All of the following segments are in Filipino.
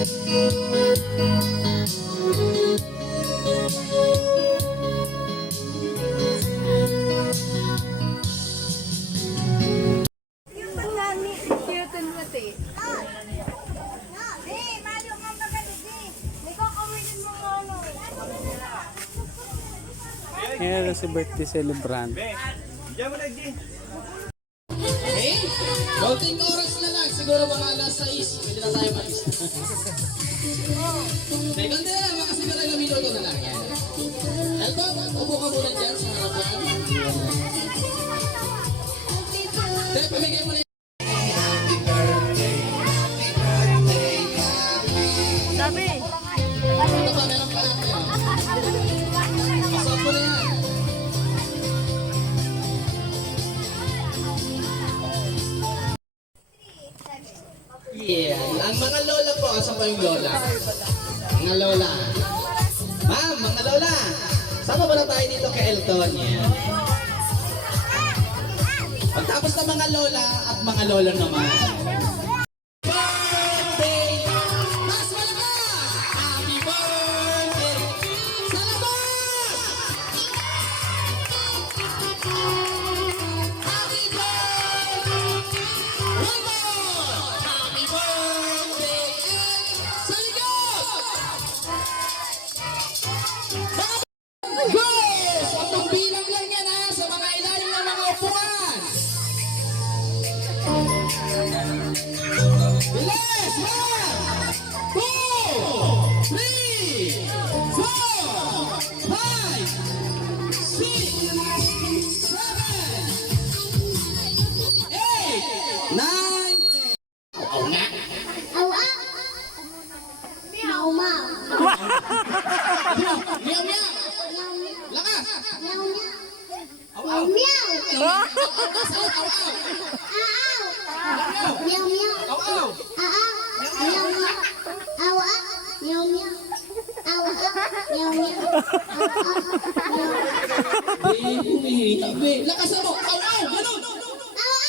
Ngayon si birthday celebrant. Okay, konting oras na lang, siguro mga alas 6, pwede na tayo mag-is. Okay, konti na lang, mga siguro ilang minuto na lang yan. Elbo, upo ka muna dyan sa harapan. Dahil pamigay mo na Sabi! ito pa, meron pa lang kayo. Pasok mo na yan. Yeah, ang mga lola po, asan pa yung lola? Mga lola. Ma'am, mga lola. Sama ba na tayo dito kay Elton? Yeah. Pagtapos ng mga lola at mga lola naman. Birthday! Mas malakas! Happy birthday! Salamat! Happy birthday! One more! Happy birthday! And sa likod! Mga girls! Atong bilang lang yan ha sa mga ilalim ng mga upuan! Bilis! 1, 2, 3, 4, 5, 6, 7, 8, 9, 10. Oo nga. Awa! Meow, meow. Meow, meow. Lakas. Meow, meow. Aw, aw. Meow. Aw, aw. Aaw. Meow, meow. Aw, aw. Aaw. Meow, meow. Awa. Meow, meow. Awa. Meow, meow. Humihina. Lakas mo. Aw, aw. Ganun. Awa.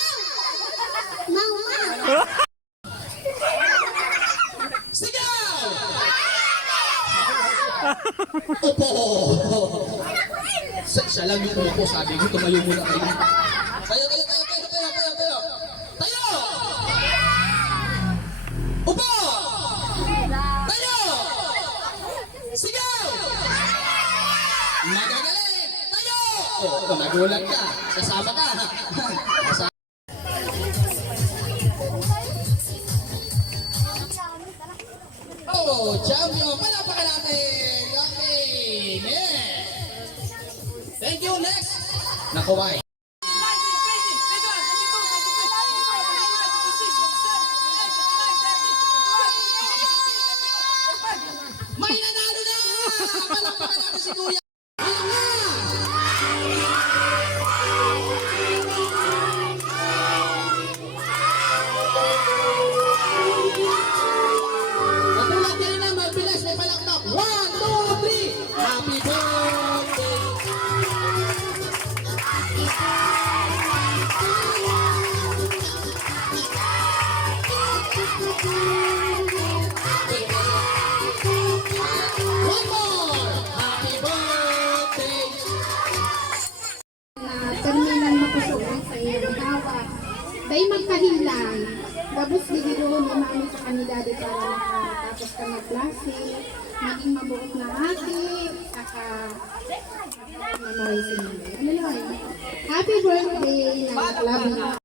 Mau, mau. Sigaw! Opo! Siya lang yung upo, sabi ko, tumayo muna kayo. Tayo! Tayo! Upo! Tayo! Sigaw! Magagaling! Tayo! Oh, nagulat ka. Kasama ka. Oh, champion! Palapakan natin! Okay, next! Thank you, next! Nakuway. May nanalo na! Palapakan natin si Kuya! Ayan na! Matulad din na mabilis, may palakpak. 1, 2, 3! Happy birthday! One more! Happy birthday! Na terminal makusuon sa iyong hawak. Day magkahilang, gabos digiro ni mami sa kanila di para makatapos ka magklase, maging mabuot na ate, saka mamarisin mo. Ano lang? Happy birthday na labi.